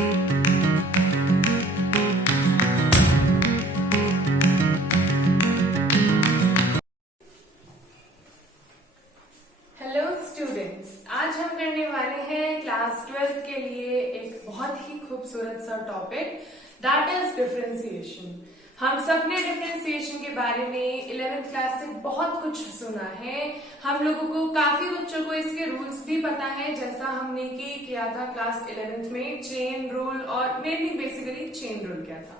Hello students, आज हम करने वाले हैं क्लास 12 के लिए एक बहुत ही खूबसूरत सा टॉपिक, दैट इज डिफरेंशिएशन। हम सबने डिफरेंशिएशन के बारे में 11th क्लास से बहुत कुछ सुना है। हम लोगों को काफी बच्चों को इसके रूल्स भी पता है, जैसा हमने किया था क्लास 11th में चेन रूल, और मेनली बेसिकली चेन रूल क्या था।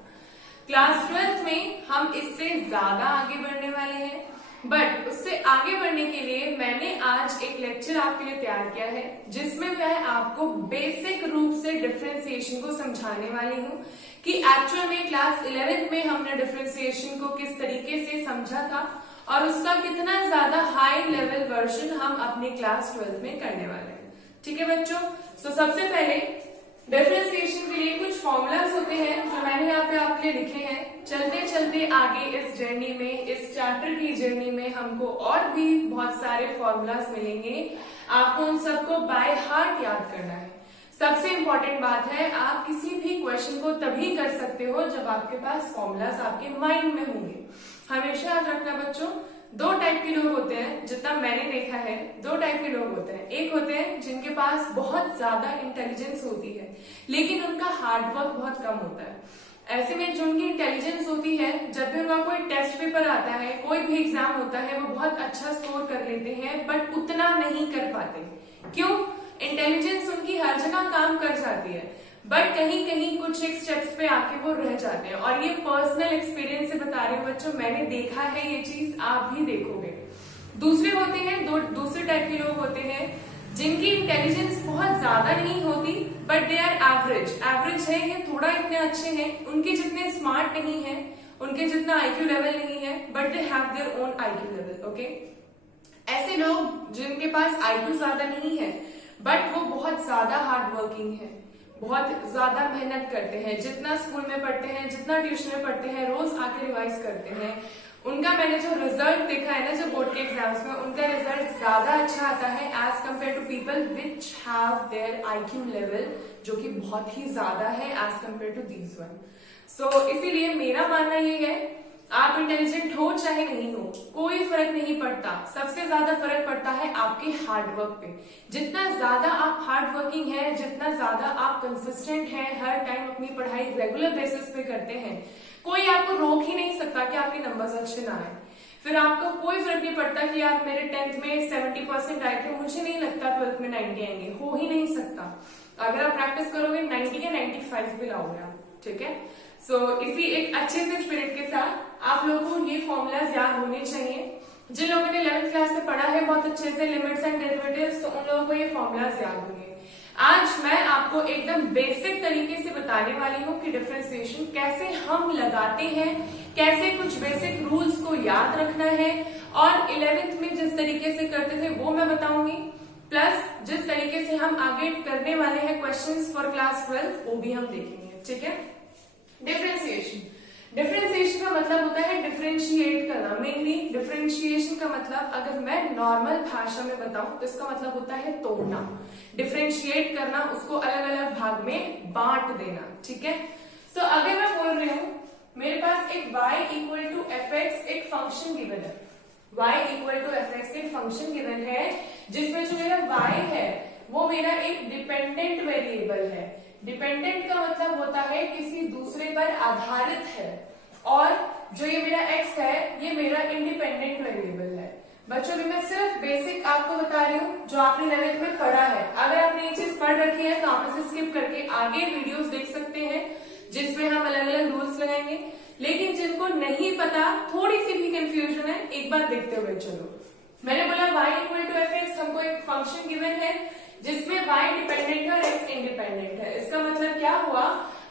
क्लास 12th में हम इससे ज्यादा आगे बढ़ने वाले हैं, बट उससे आगे बढ़ने के लिए मैंने आज एक लेक्चर आपके लिए तैयार किया है, जिसमें मैं आपको बेसिक रूप से डिफरेंशिएशन को समझाने वाली हूँ कि एक्चुअल में क्लास 11th में हमने डिफरेंशिएशन को किस तरीके से समझा था और उसका कितना ज्यादा हाई लेवल वर्जन हम अपनी क्लास 12th में करने वाले हैं। ठीक है बच्चों, तो सबसे पहले डिफरेंशिएशन के लिए कुछ फॉर्मूलाज होते हैं जो मैंने यहाँ पे आपके लिए लिखे हैं। चलते चलते आगे इस जर्नी में, इस चैप्टर की जर्नी में हमको और भी बहुत सारे फॉर्मूलाज मिलेंगे। आपको उन सबको बाय हार्ट याद करना है। सबसे इंपॉर्टेंट बात है, आप किसी भी क्वेश्चन को तभी कर सकते हो जब आपके पास फॉर्मूलाज आपके माइंड में होंगे। हमेशा याद रखना बच्चों, दो टाइप के लोग होते हैं, जितना मैंने देखा है दो टाइप के लोग होते हैं। एक होते हैं जिनके पास बहुत ज्यादा इंटेलिजेंस होती है लेकिन उनका हार्डवर्क बहुत कम होता है। ऐसे में जो उनकी इंटेलिजेंस होती है, जब भी उनका कोई टेस्ट पेपर आता है, कोई भी एग्जाम होता है, वो बहुत अच्छा स्कोर कर लेते हैं, बट उतना नहीं कर पाते। क्यों? इंटेलिजेंस उनकी हर जगह काम कर जाती है, बट कहीं कहीं कुछ एक स्टेप्स पे आके वो रह जाते हैं। और ये पर्सनल एक्सपीरियंस से बता रही हूँ बच्चों, मैंने देखा है ये चीज, आप भी देखोगे। दूसरे होते हैं, दूसरे टाइप के लोग होते हैं जिनकी इंटेलिजेंस बहुत ज्यादा नहीं होती, but they are average. Average है, ये थोड़ा इतने अच्छे हैं, उनके जितने स्मार्ट नहीं है, उनके जितना आईक्यू लेवल नहीं है, but they have their own IQ level. Okay, ऐसे लोग जिनके पास आईक्यू ज्यादा नहीं है बट वो बहुत ज्यादा हार्ड वर्किंग है, बहुत ज्यादा मेहनत करते हैं, जितना स्कूल में पढ़ते हैं, जितना ट्यूशन में पढ़ते हैं, रोज आके रिवाइज करते हैं, उनका मैंने जो रिजल्ट देखा है ना, जो बोर्ड के एग्जाम्स में, उनका रिजल्ट ज्यादा अच्छा आता है as compare to people which have their IQ level, जो कि बहुत ही ज्यादा है as compare to these one. So इसीलिए मेरा मानना ये है, आप इंटेलिजेंट हो चाहे नहीं हो, कोई फर्क नहीं पड़ता। सबसे ज्यादा फर्क पड़ता है आपके हार्डवर्क पे। जितना ज्यादा आप हार्ड वर्किंग है, जितना ज्यादा आप कंसिस्टेंट हैं, हर टाइम अपनी पढ़ाई रेगुलर बेसिस पे करते हैं, कोई आपको रोक ही नहीं सकता कि आपके नंबर्स अच्छे ना आए। फिर आपको कोई फर्क नहीं पड़ता कि यार मेरे 10th में 70% आए थे, मुझे नहीं लगता 12th में 90 आएंगे, हो ही नहीं सकता। अगर आप प्रैक्टिस करोगे 90 या 95 भी लाओगे आप। ठीक है, सो इसी एक अच्छे से स्पिरिट के साथ आप लोगों को ये फॉर्मूलाज याद होने चाहिए। जिन लोगों ने 11th क्लास में पढ़ा है बहुत अच्छे से लिमिट्स एंड डेरिवेटिव्स, तो उन लोगों को ये फॉर्मूलाज याद होंगे। आज मैं आपको एकदम बेसिक तरीके से बताने वाली हूँ कि डिफरेंशिएशन कैसे हम लगाते हैं, कैसे कुछ बेसिक रूल्स को याद रखना है, और 11th में जिस तरीके से करते थे वो मैं बताऊंगी, प्लस जिस तरीके से हम आगे करने वाले हैं क्वेश्चंस फॉर क्लास 12 वो भी हम देखेंगे। ठीक है, डिफरेंशिएशन। डिफरेंशिएशन का मतलब होता है डिफरेंशिएट करना। मेनली डिफरेंशिएशन का मतलब, अगर मैं नॉर्मल भाषा में बताऊं तो इसका मतलब होता है तोड़ना। डिफरेंशिएट करना, उसको अलग अलग भाग में बांट देना। ठीक है, तो अगर मैं बोल रही हूं मेरे पास एक y equal to f x एक फंक्शन गिवन है, y equal to f x एक फंक्शन गिवन है, जिसमें जो मेरा y है वो मेरा एक डिपेंडेंट वेरिएबल है। डिपेंडेंट का मतलब होता है किसी दूसरे पर आधारित है, और जो ये मेरा x है ये मेरा इंडिपेंडेंट वेरिएबल है। बच्चों भी मैं सिर्फ बेसिक आपको बता रही हूँ जो आपने 11th में पढ़ा है। अगर आपने ये चीज पढ़ रखी है तो आप इसे स्किप करके आगे वीडियोस देख सकते हैं, जिसमें हम अलग अलग रूल्स लगाएंगे। लेकिन जिनको नहीं पता, थोड़ी सी भी कंफ्यूजन है, एक बार देखते हुए चलो। मैंने बोला y equal to f x, हमको एक फंक्शन गिवन है जिसमें y डिपेंडेंट है और x इंडिपेंडेंट है। इसका मतलब क्या हुआ,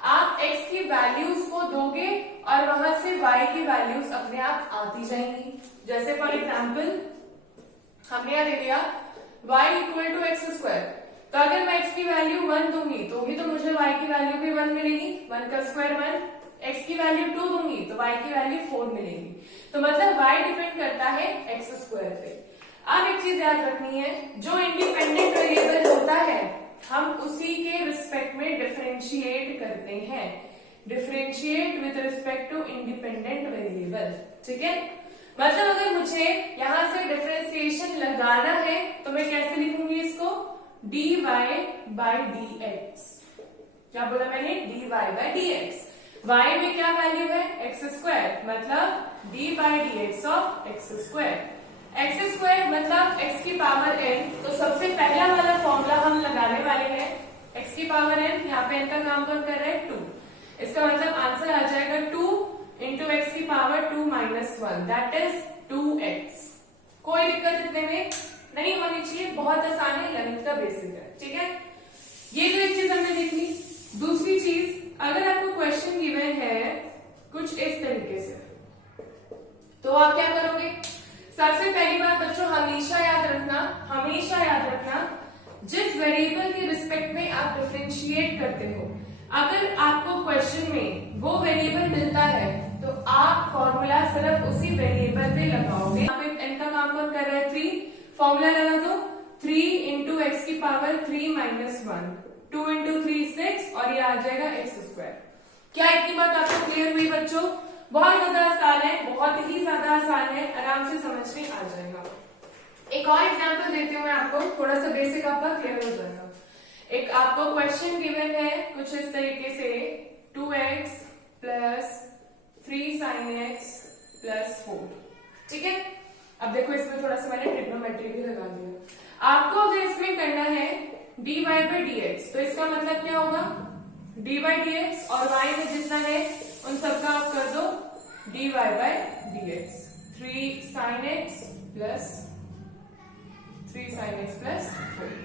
आप x की वैल्यूज को दोगे और वहां से y की वैल्यूज अपने आप आती जाएंगी। जैसे फॉर एग्जाम्पल हमने यहां दे दिया y equal to x square, तो अगर मैं x की वैल्यू 1 दूंगी तो ही तो मुझे y की वैल्यू भी 1 मिलेगी, 1 का स्क्वायर 1। x की वैल्यू 2 दूंगी तो y की वैल्यू 4 मिलेगी। तो मतलब y डिपेंड करता है x स्क्वायर पे। अब एक चीज याद रखनी है, जो इंडिपेंडेंट वेरिएबल होता है हम उसी के रिस्पेक्ट में डिफरेंशिएट करते हैं, differentiate with respect to independent variable. ठीक है, मतलब अगर मुझे यहां से डिफरेंशिएशन लगाना है तो मैं कैसे लिखूंगी इसको, dy by dx। क्या बोला मैंने, dy by dx। y में क्या वैल्यू है, x स्क्वायर, मतलब d by dx of x square. x square मतलब x की पावर n, तो सबसे पहला वाला फॉर्मूला हम लगाने वाले हैं, x की पावर n, यहाँ पे n का काम कौन कर रहा है, 2। इसका मतलब आंसर आ जाएगा 2 इंटू एक्स की power 2 minus 1, that is 2x। कोई दिक्कत इतने में नहीं होनी चाहिए, बहुत आसान है, गणित का बेसिक है। ठीक है, ये तो एक चीज हमने देख ली। दूसरी चीज, अगर आपको क्वेश्चन गिवन है कुछ इस तरीके से, तो आप क्या करोगे, सबसे पहली बात बच्चों हमेशा याद रखना, जिस वेरिएबल के रिस्पेक्ट में आप डिफरेंशिएट करते हो, अगर आपको क्वेश्चन में वो वेरिएबल मिलता है तो आप फॉर्मूला सिर्फ उसी वेरिएबल पे लगाओगे। यहाँ पे n का काम कौन कर रहा है, 3, फॉर्मूला लगा दो 3 इंटू एक्स की पावर 3 माइनस 1, 2 इंटू 3 6, और ये आ जाएगा एक्स स्क्वायर। क्या इतनी बात आपको क्लियर हुई बच्चों? बहुत ज्यादा आसान है, बहुत ही ज्यादा आसान है, आराम से समझ में आ जाएगा। एक और एग्जांपल देती हूँ मैं आपको, थोड़ा सा बेसिक आपका क्लियर हो जाएगा। एक आपको क्वेश्चन गिवन है कुछ इस तरीके से, 2x plus 3 sin x plus 4। ठीक है, अब देखो इसमें थोड़ा सा मैंने ट्रिग्नोमेट्री भी लगा दिया। आपको अगर इसमें करना है dy by dx, तो इसका मतलब क्या होगा, dy by dx, और y में जितना है उन सबका आप कर दो dy by dx, 3 sin x plus 3 sin x plus 4।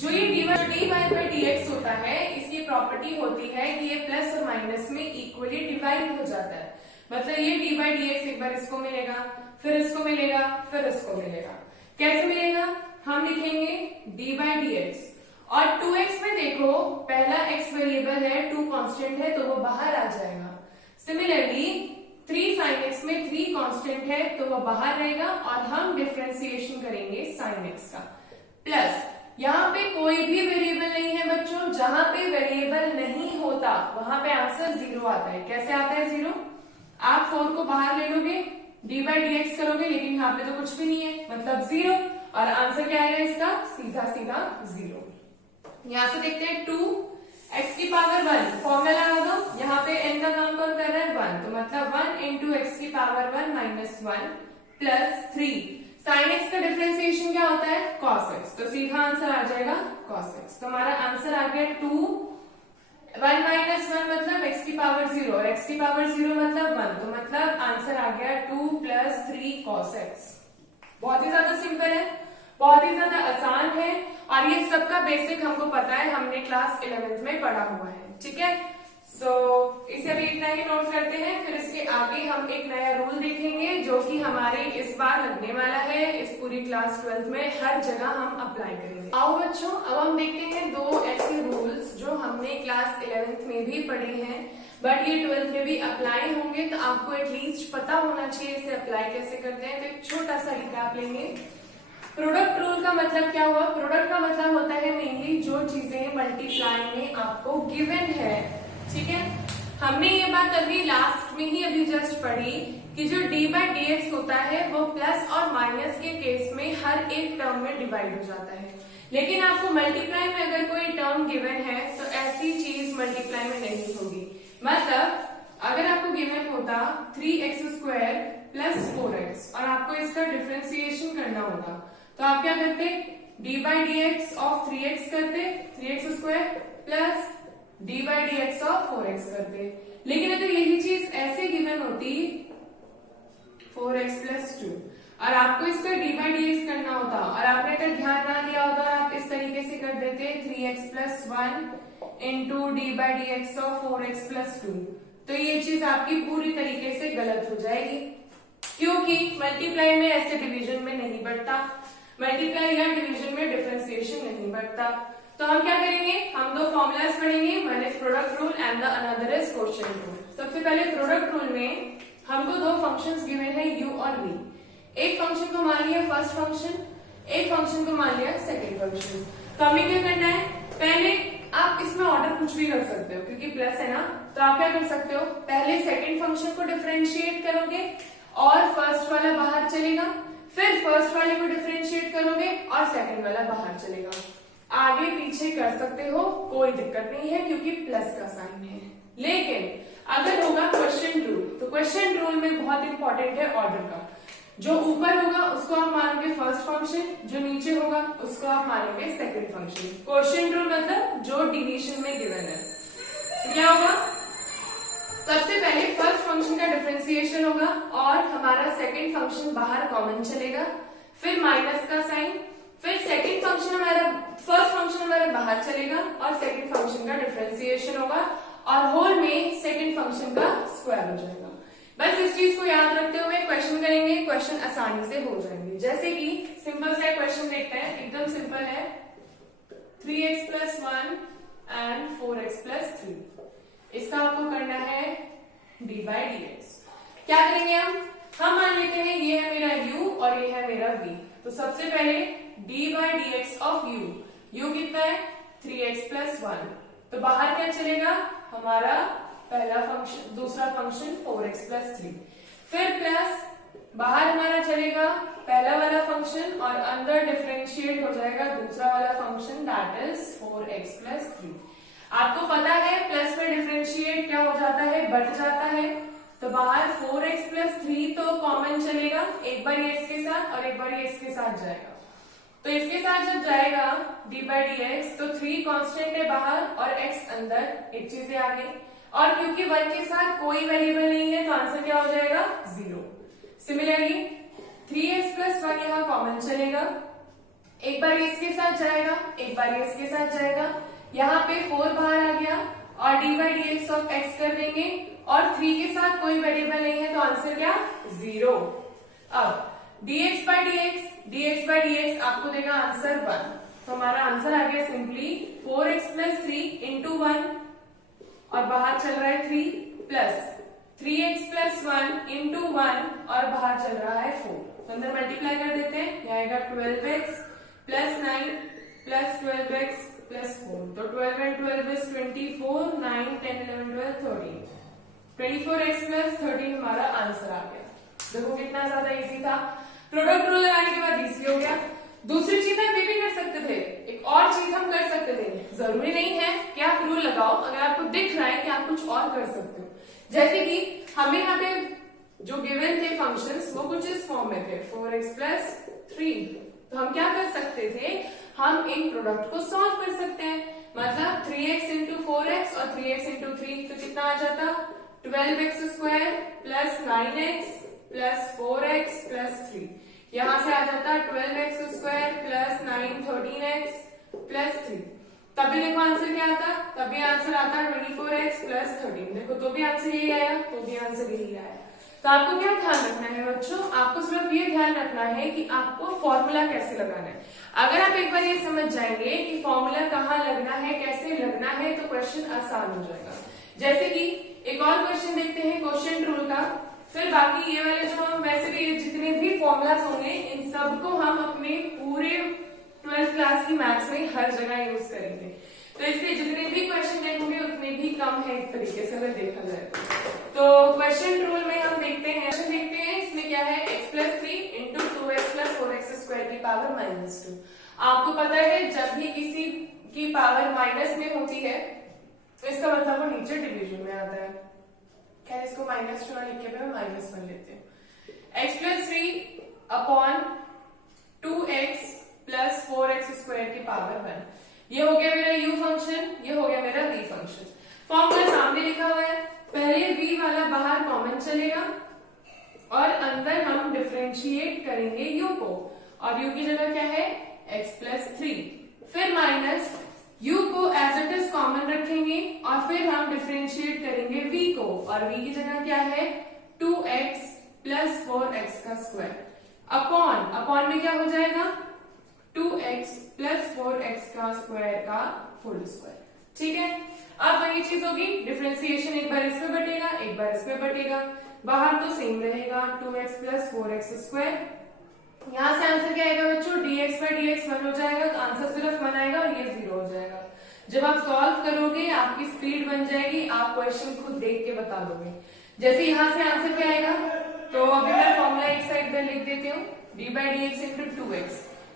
जो ये dy by dx होता है, इसकी प्रॉपर्टी होती है कि ये प्लस और माइनस में इक्वली डिवाइड हो जाता है। मतलब ये dy by dx एक बार इसको मिलेगा, फिर इसको मिलेगा, फिर इसको मिलेगा। कैसे मिलेगा, हम लिखेंगे dy by dx, और 2x में देखो पहला x वेरिएबल है, 2 कांस्टेंट है, तो वो बाहर आ जाएगा। सिमिलरली 3 sin x में 3 कांस्टेंट है, तो वो बाहर रहेगा, और हम डिफरेंशिएशन करेंगे sin x का। प्लस यहाँ पे कोई भी वेरिएबल नहीं है बच्चों, जहां पे वेरिएबल नहीं होता वहां पे आंसर 0 आता है। कैसे आता है 0, आप 4 को बाहर ले लोगे, dy by dx करोगे, लेकिन यहाँ पे तो कुछ भी नहीं है, मतलब 0, और आंसर क्या आएगा इसका, सीधा सीधा 0। यहाँ से देखते हैं 2 x की पावर 1, फॉर्मूला लगा दो, यहाँ पे n का काम कौन कर रहा है, 1, तो मतलब 1 इंटू एक्स की power 1 minus 1 plus 3 sin x का डिफरेंशिएशन क्या होता है, cos x, तो सीधा आंसर आ जाएगा cos x। तो हमारा आंसर आ गया 2, 1 माइनस 1 मतलब x की पावर 0, और x की पावर 0 मतलब 1, तो मतलब आंसर आ गया 2 प्लस 3 cos x। बहुत ही ज्यादा सिंपल है, बहुत ही ज्यादा आसान है, और ये सबका बेसिक हमको पता है, हमने क्लास 11th में पढ़ा हुआ है। ठीक है, सो इसे अभी इतना ही नोट करते हैं, फिर इसके आगे हम एक नया रूल देखेंगे जो कि हमारे इस बार लगने वाला है, इस पूरी क्लास 12th में हर जगह हम अप्लाई करेंगे। आओ बच्चों, अब हम देखते हैं 2 ऐसे रूल्स जो हमने क्लास 11th में भी पढ़े हैं, बट ये 12th में भी अप्लाई होंगे, तो आपको एटलीस्ट पता होना चाहिए इसे अप्लाई कैसे करते हैं। तो एक छोटा सा रिकैप लेंगे। प्रोडक्ट रूल का मतलब क्या हुआ, प्रोडक्ट का मतलब होता है मेनली जो चीजें मल्टीप्लाई में आपको गिवन है। ठीक है, हमने ये बात अभी लास्ट में ही अभी जस्ट पढ़ी कि जो dy by dx होता है वो प्लस और माइनस के केस में हर एक टर्म में डिवाइड हो जाता है, लेकिन आपको मल्टीप्लाई में अगर कोई टर्म गिवन है तो ऐसी चीज मल्टीप्लाई में नहीं होगी। मतलब अगर आपको गिवन होता 3x स्क्वायर प्लस 4x, और आपको इसका डिफरेंशिएशन करना होगा, तो आप क्या करते, dy by dx of 3x करते, 3x square plus dy by dx of 4x करते। लेकिन अगर यही चीज ऐसे गिवन होती 4x प्लस 2, और आपको इसका dy by dx करना होता, और आपने अगर ध्यान ना दिया होता और आप इस तरीके से कर देते 3x plus 1 into dy by dx of 4x plus 2, तो ये चीज आपकी पूरी तरीके से गलत हो जाएगी, क्योंकि मल्टीप्लाई में ऐसे डिवीजन में नहीं बढ़ता, मल्टीप्लाई या डिवीजन में डिफरेंशिएशन नहीं बढ़ता। तो हम क्या करेंगे, हम 2 फॉर्मूलाज पढ़ेंगे, one is product rule and the another is quotient rule. सबसे पहले प्रोडक्ट रूल में हमको 2 फंक्शंस गिवन है u और v। एक फंक्शन को मान लिया फर्स्ट फंक्शन, एक फंक्शन को मान लिया सेकंड फंक्शन। तो हमें क्या करना है, पहले आप इसमें ऑर्डर कुछ भी कर सकते हो क्योंकि प्लस है ना, तो आप क्या कर सकते हो, पहले सेकंड फंक्शन को डिफरेंशिएट करोगे और फर्स्ट वाला बाहर चलेगा, फिर फर्स्ट वाले को डिफरेंशिएट करोगे और सेकंड वाला बाहर चलेगा। आगे पीछे कर सकते हो, कोई दिक्कत नहीं है क्योंकि प्लस का साइन है। लेकिन अगर होगा क्वेश्चन रूल, तो क्वेश्चन रूल में बहुत इंपॉर्टेंट है ऑर्डर का। जो ऊपर होगा उसको आप मानोगे फर्स्ट फंक्शन, जो नीचे होगा उसको आप मानोगे सेकंड फंक्शन। क्वेश्चन रूल मतलब जो डिवीजन में गिवन है। तो क्या होगा, सबसे पहले फर्स्ट फंक्शन का डिफरेंशिएशन होगा और हमारा सेकंड फंक्शन बाहर कॉमन चलेगा, फिर माइनस का साइन, फिर सेकंड फंक्शन हमारा फर्स्ट फंक्शन हमारा बाहर चलेगा और सेकंड फंक्शन का डिफरेंशिएशन होगा और होल में सेकंड फंक्शन का स्क्वायर हो जाएगा। बस इस चीज को याद रखते हुए क्वेश्चन करेंगे, क्वेश्चन आसानी से हो जाएंगे। जैसे कि सिंपल सा क्वेश्चन देखते हैं, एकदम सिंपल है, 3x + 1 एंड 4x + 3। इसका आपको करना है d/dx। क्या करेंगे हम मान लेते हैं ये है मेरा u और ये है मेरा v। तो सबसे पहले d/dx ऑफ u कितना है, 3x + 1। तो बाहर क्या चलेगा, हमारा पहला फंक्शन, दूसरा फंक्शन 4x + 3, फिर प्लस बाहर हमारा चलेगा पहला वाला फंक्शन और अंदर डिफरेंशिएट हो जाएगा दूसरा वाला फंक्शन, दैट इज 4x + 3। आपको पता है प्लस में डिफरेंशिएट क्या हो जाता है, बढ़ जाता है। तो बाहर 4x + 3 तो कॉमन चलेगा, एक बार ये इसके साथ और एक बार ये इसके साथ जाएगा। तो इसके साथ जब जाएगा d/dx तो 3 कांस्टेंट है बाहर और x अंदर, एक चीज आ गई। और क्योंकि 1 के साथ कोई वेरिएबल नहीं है तो आंसर क्या हो जाएगा, 0। सिमिलरली 3x + 1 यहाँ कॉमन चलेगा, एक बार ये इसके साथ जाएगा, एक बार ये इसके साथ जाएगा। यहाँ पे 4 बाहर आ गया और d/dx ऑफ x कर देंगे और 3 के साथ कोई वेरिएबल नहीं है तो आंसर क्या, 0। अब dx/dx आपको देगा आंसर 1। तो हमारा आंसर आ गया सिंपली 4x + 3 × 1 और बाहर चल रहा है 3 प्लस 3x + 1 × 1 और बाहर चल रहा है 4। तो अंदर मल्टीप्लाई कर देते हैं, यह आएगा 12x + 9 + 12x + 4। तो 12 and 12 is 24, 9, 10, 11, 12, 13। 24x + 13 हमारा आंसर आ गया। देखो कितना ज्यादा इजी था। प्रोडक्ट रूल लगाने के बाद इजी हो गया। दूसरी चीज हम ये भी कर सकते थे, एक और चीज हम कर सकते थे, जरूरी नहीं है कि आप रूल लगाओ, अगर आपको दिख रहा है कि आप कुछ और कर सकते हो। जैसे कि हमें यहाँ पे जो गिवन थे फंक्शंस वो कुछ इस फॉर्म में थे, 4x + 3। तो हम क्या कर सकते थे, हम इन प्रोडक्ट को सॉल्व कर सकते हैं। मतलब 3x × 4x और 3x × 3 तो कितना आ जाता, 12x² + 9x + 4x + 3। यहां से आ जाता 12x² + 9, 13x + 3। तभी देखो आंसर क्या आता, तभी आंसर आता 24x + 13। देखो तो भी आंसर यही आया, तो भी आंसर यही आया। तो आपको क्या ध्यान रखना है बच्चों, आपको सिर्फ ये ध्यान रखना है कि आपको फॉर्मूला कैसे लगाना है। अगर आप एक बार ये समझ जाएंगे कि फॉर्मूला कहाँ लगना है, कैसे लगना है, तो क्वेश्चन आसान हो जाएगा। जैसे कि एक और क्वेश्चन देखते हैं क्वेश्चन रूल का, फिर बाकी ये वाले जो हम वैसे भी जितने भी फॉर्मूलाज होंगे इन सबको हम अपने पूरे 12th क्लास की मैथ्स में हर जगह यूज करेंगे। तो इसलिए जितने भी क्वेश्चन देखेंगे उतने भी कम है एक तरीके से अगर देखा जाए तो। क्वेश्चन रूल में हम देखते हैं, इसमें क्या है, x + 3 × 2x + 4x² की पावर -2। आपको पता है जब भी किसी की पावर माइनस में होती है तो इसका मतलब वो नीचे डिवीजन में आता है। खैर इसको -2 ना लिख के मैं -1 लेते हैं। x + 3 / 2x + 4x² की पावर 1। ये हो गया मेरा u फंक्शन, ये हो गया मेरा v फंक्शन। फॉर्मूला सामने लिखा हुआ है, पहले v वाला बाहर कॉमन चलेगा और अंदर हम डिफरेंशिएट करेंगे u को, और u की जगह क्या है, x + 3। फिर माइनस u को एज इट इज कॉमन रखेंगे और फिर हम डिफरेंशिएट करेंगे v को, और v की जगह क्या है, 2x + 4x²। अपॉन में क्या हो जाएगा, 2x + 4x² का होल स्क्वायर। ठीक है, अब वही चीज होगी, डिफरेंशिएशन एक बार इस पे बटेगा, एक बार इस पे बटेगा, बाहर तो सेम रहेगा 2x + 4x²। यहां से आंसर क्या आएगा बच्चों, dx/dx 1 हो जाएगा, तो आंसर सिर्फ 1 आएगा और ये 0 हो जाएगा। जब आप सॉल्व करोगे आपकी स्पीड बन जाएगी, आप क्वेश्चन खुद देख के बता दोगे। जैसे यहां से आंसर क्या आएगा, तो अभी मैं फॉर्मूला एक साइड पर लिख देती हूँ, D by D x into 2x।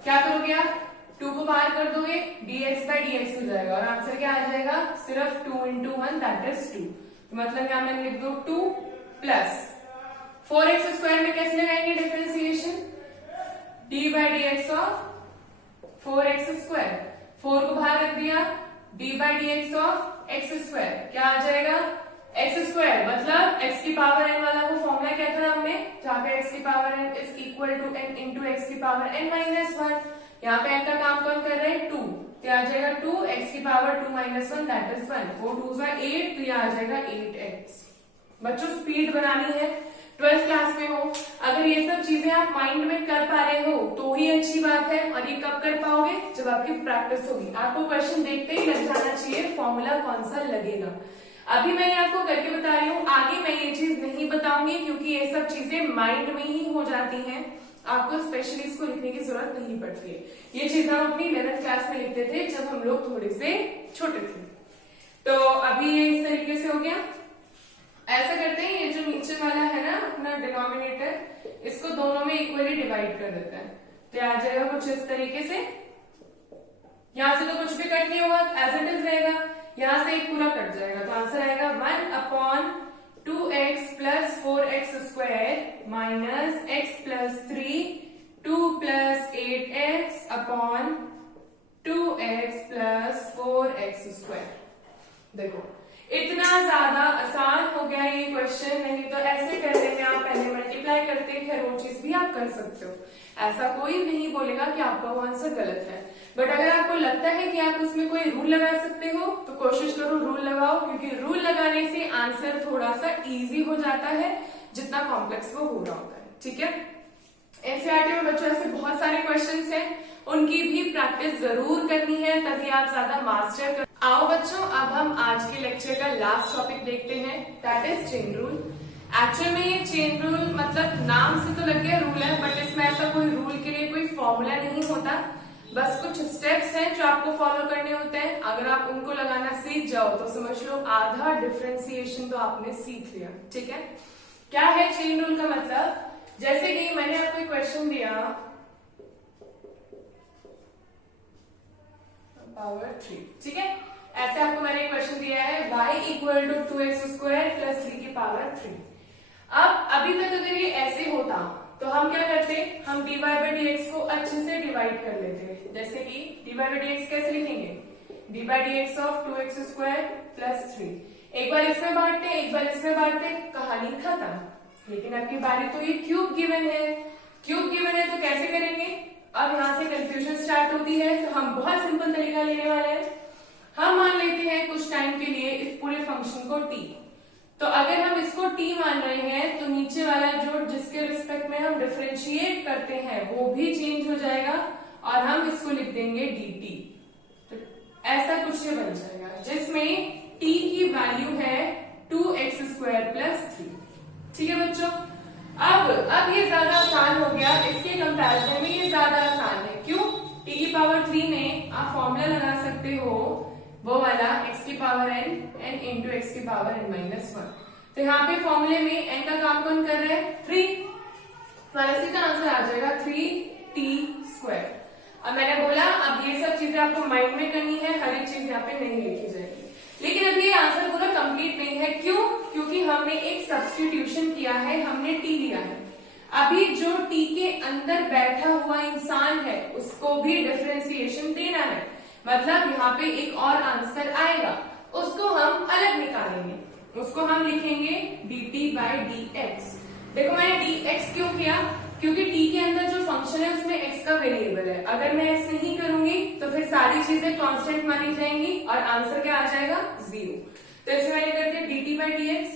क्या करोगे आप, 2 को बाहर कर दोगे, dx बाई dx हो जाएगा और आंसर क्या आ जाएगा, सिर्फ 2 इंटू 1 दैट इज 2। तो मतलब यहां मैं लिख दो 2 प्लस 4x स्क्वायर में कैसे लगाएंगे differentiation, d by D x of 4x square, 4 को बाहर रख दिया, d by D x of x square, क्या आ जाएगा x स्क्वायर, मतलब x की पावर n वाला वो फॉर्मूला क्या था हमने, जहां पे x की power n is equal to n into x की पावर n माइनस 1। यहाँ पे n का काम कौन कर रहे हैं, 2, तो आ जाएगा 2 x की पावर 2 माइनस 1 दैट इज 1, 4 2 8, तो ये आ जाएगा 8x। बच्चों स्पीड बनानी है, 12th क्लास में हो, अगर ये सब चीजें आप माइंड में कर पा रहे हो तो ही अच्छी बात है, और ये कब कर पाओगे, जब आपकी प्रैक्टिस होगी। आपको क्वेश्चन देखते ही लग जाना चाहिए फॉर्मूला कौन सा लगेगा। अभी मैं आपको करके बता रही हूँ, आगे मैं ये चीज नहीं बताऊंगी क्योंकि ये सब चीजें माइंड में ही हो जाती हैं, आपको स्पेशली इसको लिखने की जरूरत नहीं पड़ती है। ये चीज हम अपनी 11th क्लास में लिखते थे जब हम लोग थोड़े से छोटे थे। तो अभी ये इस तरीके से हो गया। ऐसा करते हैं, ये जो नीचे वाला है ना अपना डिनोमिनेटर, इसको दोनों में इक्वली डिवाइड कर देते हैं, तो आ जाएगा कुछ इस तरीके से। यहां से तो कुछ भी कट नहीं होगा, एज इट इज रहेगा, यहां से एक पूरा कट जाएगा, तो आंसर आएगा 1/2x plus 4x square minus x plus 3 2 plus 8x upon 2x plus 4x square. देखो इतना ज्यादा आसान हो गया ये क्वेश्चन, नहीं तो ऐसे करने में आप पहले मल्टीप्लाई करते हैं, वो चीज भी आप कर सकते हो, ऐसा कोई नहीं बोलेगा कि आपका वो आंसर गलत है। बट अगर आपको लगता है कि आप उसमें कोई रूल लगा सकते हो तो कोशिश करो रूल लगाओ, क्योंकि रूल लगाने से आंसर थोड़ा सा इजी हो जाता है जितना कॉम्प्लेक्स वो हो रहा होता है। ठीक है, एनसीईआरटी में बच्चों ऐसे बहुत सारे क्वेश्चंस हैं, उनकी भी प्रैक्टिस जरूर करनी है, तभी आप ज्यादा मास्टर कर। आओ बच्चों, अब हम आज के लेक्चर का लास्ट टॉपिक देखते हैं, that is chain rule. Actual में ये चेन रूल मतलब नाम से तो लग गया रूल है, बट इसमें ऐसा कोई रूल के लिए कोई फॉर्मूला नहीं होता, बस कुछ स्टेप्स हैं जो आपको फॉलो करने होते हैं। अगर आप उनको लगाना सीख जाओ तो समझ लो आधा डिफरेंशिएशन तो आपने सीख लिया। ठीक है, क्या है चेन रूल का मतलब, जैसे कि मैंने आपको क्वेश्चन दिया पावर 3, ठीक है, ऐसे आपको मैंने क्वेश्चन दिया है y equal to 2x square plus 3 की पावर 3। अब अभी तक अगर ये ऐसे होता तो हम क्या करते, हम dy बाई dx को अच्छे से डिवाइड कर लेते, जैसे कि dy बाई dx कैसे लिखेंगे, dy by dx of 2x square plus 3। एक बार इसमें बांटते, एक बार इसमें बांटते, कहानी खत्म। लेकिन अब की बारी तो ये क्यूब गिवन है, क्यूब गिवन है तो कैसे करेंगे, अब यहां से कंफ्यूजन स्टार्ट होती है। तो हम बहुत सिंपल तरीका लेने वाले हैं, हम मान लेते हैं कुछ टाइम के लिए इस पूरे फंक्शन को t। तो अगर हम इसको t मान रहे हैं तो नीचे वाला जो जिसके रिस्पेक्ट में हम डिफरेंशिएट करते हैं वो भी चेंज हो जाएगा और हम इसको लिख देंगे dt। तो ऐसा कुछ ये बन जाएगा जिसमें t की वैल्यू है 2x स्क्वायर प्लस 3। ठीक है बच्चों, अब ये ज्यादा आसान हो गया, इसके कंपैरिजन में ये ज्यादा आसान है। क्यों, t की पावर 3 में आप फॉर्मूला लगा सकते हो वो वाला x की पावर n इंटू एक्स की पावर n माइनस 1। तो यहाँ पे फॉर्मूले में n का काम कौन कर रहा है, 3, हमारा सीधा आंसर आ जाएगा 3t स्क्वायर। अब मैंने बोला अब ये सब चीजें आपको माइंड में करनी है, हर एक चीज यहाँ पे नहीं लिखी जाएगी। लेकिन अब ये आंसर पूरा कंप्लीट नहीं है, क्यों, क्योंकि हमने एक सब्स्टिट्यूशन किया है, हमने t लिया है। अभी जो t के अंदर बैठा हुआ इंसान है उसको भी डिफरेंशिएशन देना है, मतलब यहाँ पे एक और आंसर आएगा, उसको हम अलग निकालेंगे, उसको हम लिखेंगे dt बाई dx। देखो मैंने dx क्यों किया, क्योंकि t के अंदर जो फंक्शन है उसमें x का वेरिएबल है, अगर मैं x नहीं करूंगी तो फिर सारी चीजें कांस्टेंट मानी जाएंगी और आंसर क्या आ जाएगा 0। तो इसमें मैंने कर दिया dt by dx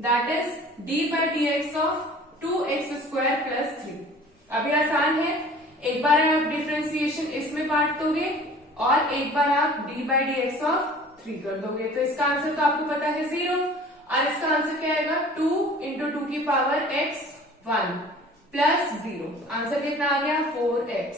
that is d by dx of 2x square plus 3। अभी आसान है, एक बार आप डिफरेंशिएशन इसमें बांट दोगे और एक बार आप d बाई dx ऑफ 3 कर दोगे, तो इसका आंसर तो आपको पता है 0, और इसका आंसर क्या आएगा 2 इंटू 2 की पावर x 1 प्लस 0। आंसर कितना आ गया 4x।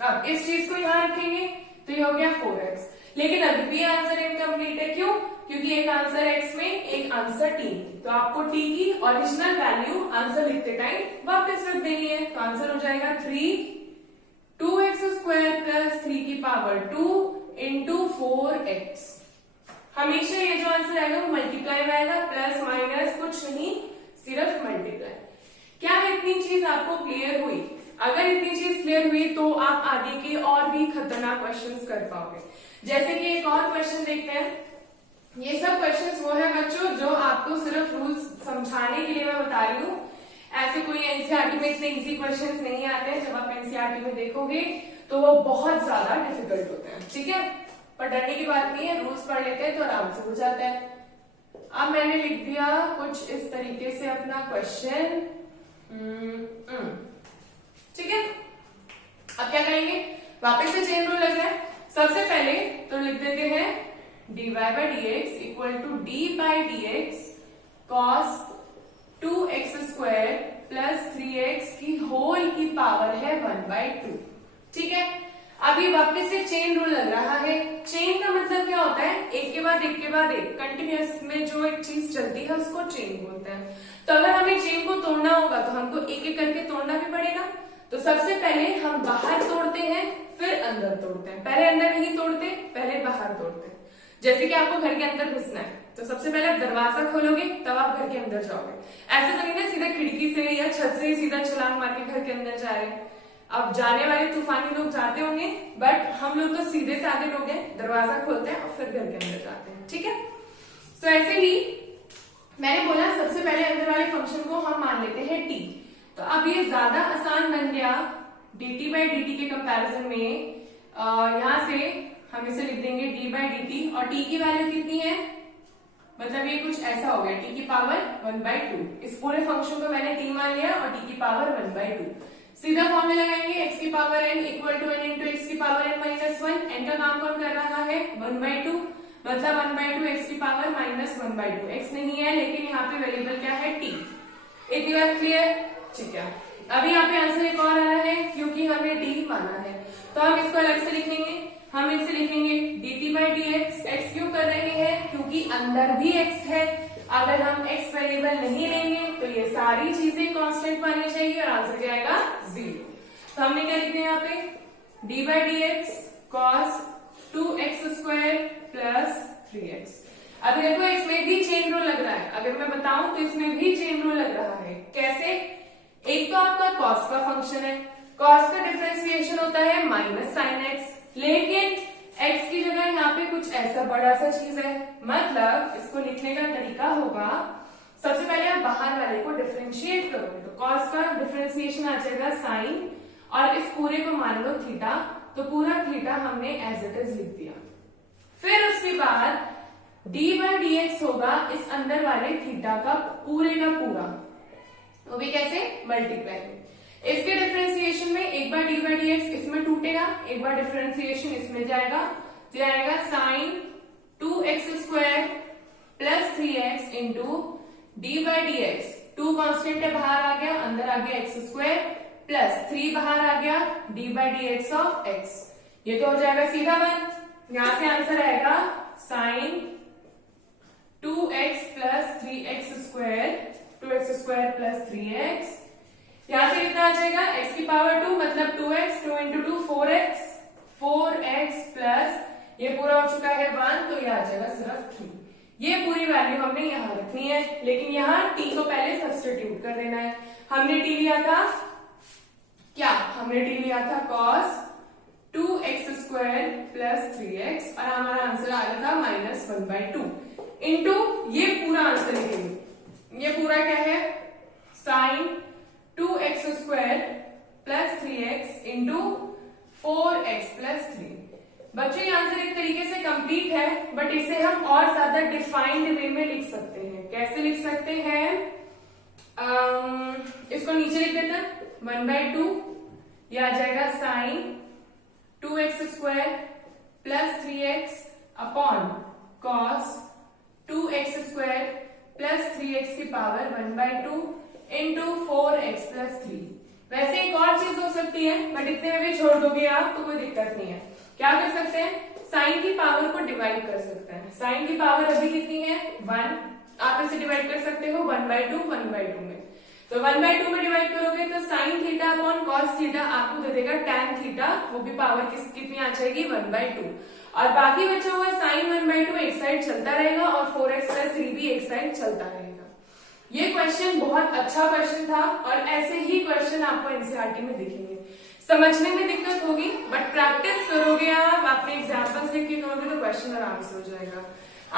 अब इस चीज को यहां रखेंगे तो ये हो गया 4x। लेकिन अभी भी आंसर इनकम्प्लीट है। क्यों? क्योंकि एक आंसर x में, एक आंसर t में। तो आपको t की ओरिजिनल वैल्यू आंसर लिखते टाइम वापस रख देनी है। तो आंसर हो जाएगा 2x स्क्वायर प्लस 3 की पावर 2 इंटू 4x। हमेशा ये जो आंसर आएगा वो मल्टीप्लाई में आएगा, प्लस माइनस कुछ नहीं, सिर्फ मल्टीप्लाई। क्या इतनी चीज आपको क्लियर हुई? अगर इतनी चीज क्लियर हुई तो आप आगे के और भी खतरनाक क्वेश्चंस कर पाओगे। जैसे कि एक और क्वेश्चन देखते हैं। ये सब क्वेश्चंस वो है बच्चों जो आपको सिर्फ रूल्स समझाने के लिए मैं बता रही हूँ। ऐसे कोई एनसीईआरटी में इतने इजी क्वेश्चंस नहीं आते हैं। जब आप एनसीईआरटी में देखोगे तो वो बहुत ज्यादा डिफिकल्ट होते हैं। ठीक है, पर डरने की बात नहीं है, रूल्स पढ़ लेते हैं तो आराम से हो जाता है। अब मैंने लिख दिया कुछ इस तरीके से अपना क्वेश्चन। ठीक है, अब क्या करेंगे? वापस से चेन रूल लग रहा है। सबसे पहले तो लिख देते हैं dy by dx equal to d by dx cos 2x square plus 3x की होल की पावर है 1/2। ठीक है, अभी वापस से चेन रूल लग रहा है। चेन का मतलब क्या होता है? एक के बाद एक के बाद एक, कंटिन्यूअस में जो एक चीज चलती है उसको चेन बोलते हैं। तो अगर हमें चेन को तोड़ना होगा तो हमको एक एक करके तोड़ना भी पड़ेगा। तो सबसे पहले हम बाहर तोड़ते हैं, फिर अंदर तोड़ते हैं। पहले अंदर नहीं तोड़ते, पहले बाहर तोड़ते हैं। जैसे कि आपको घर के अंदर घुसना है तो सबसे पहले आप दरवाजा खोलोगे तब आप घर के अंदर जाओगे। ऐसा तो नहीं ना सीधा खिड़की से या छत से ही सीधा छलांग मार के घर के अंदर जा रहे हैं। अब जाने वाले तूफानी लोग जाते होंगे, बट हम लोग तो सीधे साधे लोग हैं, दरवाजा खोलते हैं और फिर घर के अंदर जाते हैं। ठीक है, तो ऐसे ही मैंने बोला सबसे पहले अंदर वाले फंक्शन को हम मान लेते हैं t। तो अब ये ज्यादा आसान बन गया dt by dt के कंपैरिजन में। यहां से हम इसे लिख देंगे d by dt और t की वैल्यू कितनी है? मतलब ये कुछ ऐसा हो गया t की पावर 1/2। इस पूरे फंक्शन को मैंने t मान लिया और t की पावर 1/2। सीधा फॉर्म में लगाएंगे x की power n equal to n into x की पावर n माइनस 1। n का काम कौन कर रहा है? 1/2, मतलब 1/2 x की पावर माइनस 1/2। x नहीं है लेकिन यहाँ पे वेरिएबल क्या है? t। इतनी बात क्लियर? ठीक है, अभी यहाँ पे आंसर एक और आ रहा है क्योंकि हमने d माना है तो हम इसको अलग से लिख लेंगे। हम इसे लिखेंगे dt by dx। x क्यों कर रहे हैं? क्योंकि अंदर भी x है। अगर हम x वेरिएबल नहीं लेंगे तो ये सारी चीजें कांस्टेंट मानी जाएगी और आंसर क्या आएगा? 0। तो हमने क्या लिखते हैं यहाँ पे? d by dx cos 2x square plus 3x। अब देखो इसमें भी चेन रूल लग रहा है। अगर मैं बताऊं तो इसमें भी चेन रूल लग रहा है। कैसे? एक तो आपका cos का फंक्शन है, cos का डिफरेंशिएशन होता है माइनस साइन x, लेकिन x की जगह यहाँ पे कुछ ऐसा बड़ा सा चीज है। मतलब इसको लिखने का तरीका होगा, सबसे पहले आप बाहर वाले को डिफरेंशिएट करोगे तो cos का डिफरेंशिएशन आ जाएगा साइन, और इस पूरे को मान लो थीटा, तो पूरा थीटा हमने एज इट इज लिख दिया। फिर उसके बाद d by dx होगा इस अंदर वाले थीटा का पूरे का पूरा, वो भी कैसे? मल्टीप्लाई में। इसके डिफरेंशिएशन में एक बार d by dx इसमें टूटेगा, एक बार डिफरेंशिएशन इसमें जाएगा, तो आएगा sine 2x square plus 3x into d by dx। 2 constant है, बाहर आ गया, अंदर आ गया x स्क्वायर प्लस 3 बाहर आ गया d by dx of x। ये तो हो जाएगा सीधा बन। यहां से आंसर आएगा sine 2x plus 3x square, 2x square plus 3x। यहां से कितना आ जाएगा? x की पावर 2 मतलब 2x, 2 into 2 4x, 4x plus ये पूरा हो चुका है 1, तो ये आ जाएगा सिर्फ 3। ये पूरी वैल्यू हमने यहाँ रखनी है, लेकिन यहाँ t को पहले सब्स्टिट्यूट कर देना है। हमने t लिया था क्या? हमने t लिया था cos 2x square plus 3x और हमारा आंसर आ रहा था माइनस 1/2 इंटू ये पूरा आंसर लिखेंगे। ये पूरा क्या है? Sine 2x square plus 3x into 4x plus 3। बच्चों ये आंसर एक तरीके से कंप्लीट है, बट इसे हम और ज्यादा डिफाइंड वे में लिख सकते हैं। कैसे लिख सकते हैं? इसको नीचे लिख देते हैं 1/2, ये आ जाएगा sine 2x square plus 3x upon cos 2x square plus 3x की पावर 1/2 इंटू 4x प्लस 3। वैसे एक और चीज हो सकती है, बट इतने में भी छोड़ दोगे आप तो कोई दिक्कत नहीं है। क्या कर सकते हैं? साइन की पावर को डिवाइड कर सकते हैं। साइन की पावर अभी कितनी है 1, आप इसे डिवाइड कर सकते हो 1/2 1/2 में। तो 1/2 में डिवाइड करोगे तो sine theta upon cos theta आपको दे देगा tan थीटा, वो भी पावर कितनी आ जाएगी 1/2। और बाकी बचा हुआ साइन 1/2 एक साइड चलता रहेगा और 4x + 3 भी एक साइड चलता रहेगा। ये क्वेश्चन बहुत अच्छा क्वेश्चन था और ऐसे ही क्वेश्चन आपको एनसीईआरटी में दिखेंगे। समझने में दिक्कत होगी बट प्रैक्टिस करोगे आप, अपने एग्जाम्पल्स लिख के करोगे तो क्वेश्चन आराम से हो जाएगा।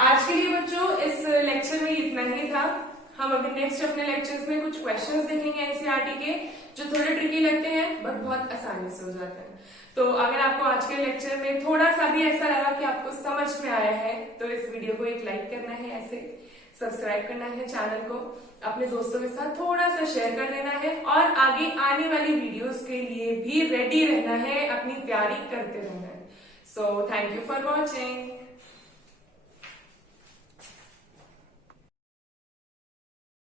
आज के लिए बच्चों इस लेक्चर में इतना ही था। हम अभी नेक्स्ट अपने लेक्चर्स में कुछ क्वेश्चंस देखेंगे एनसीईआरटी के जो थोड़े ट्रिकी लगते हैं बट बहुत आसानी से हो जाते हैं। तो अगर आपको आज के लेक्चर में थोड़ा सा भी ऐसा लगा कि आपको समझ में आया है तो इस वीडियो को एक लाइक करना है, ऐसे सब्सक्राइब करना है चैनल को, अपने दोस्तों के साथ थोड़ा सा शेयर कर देना है और आगे आने वाली वीडियोस के लिए भी रेडी रहना है, अपनी तैयारी करते रहना है। So thank you for watching.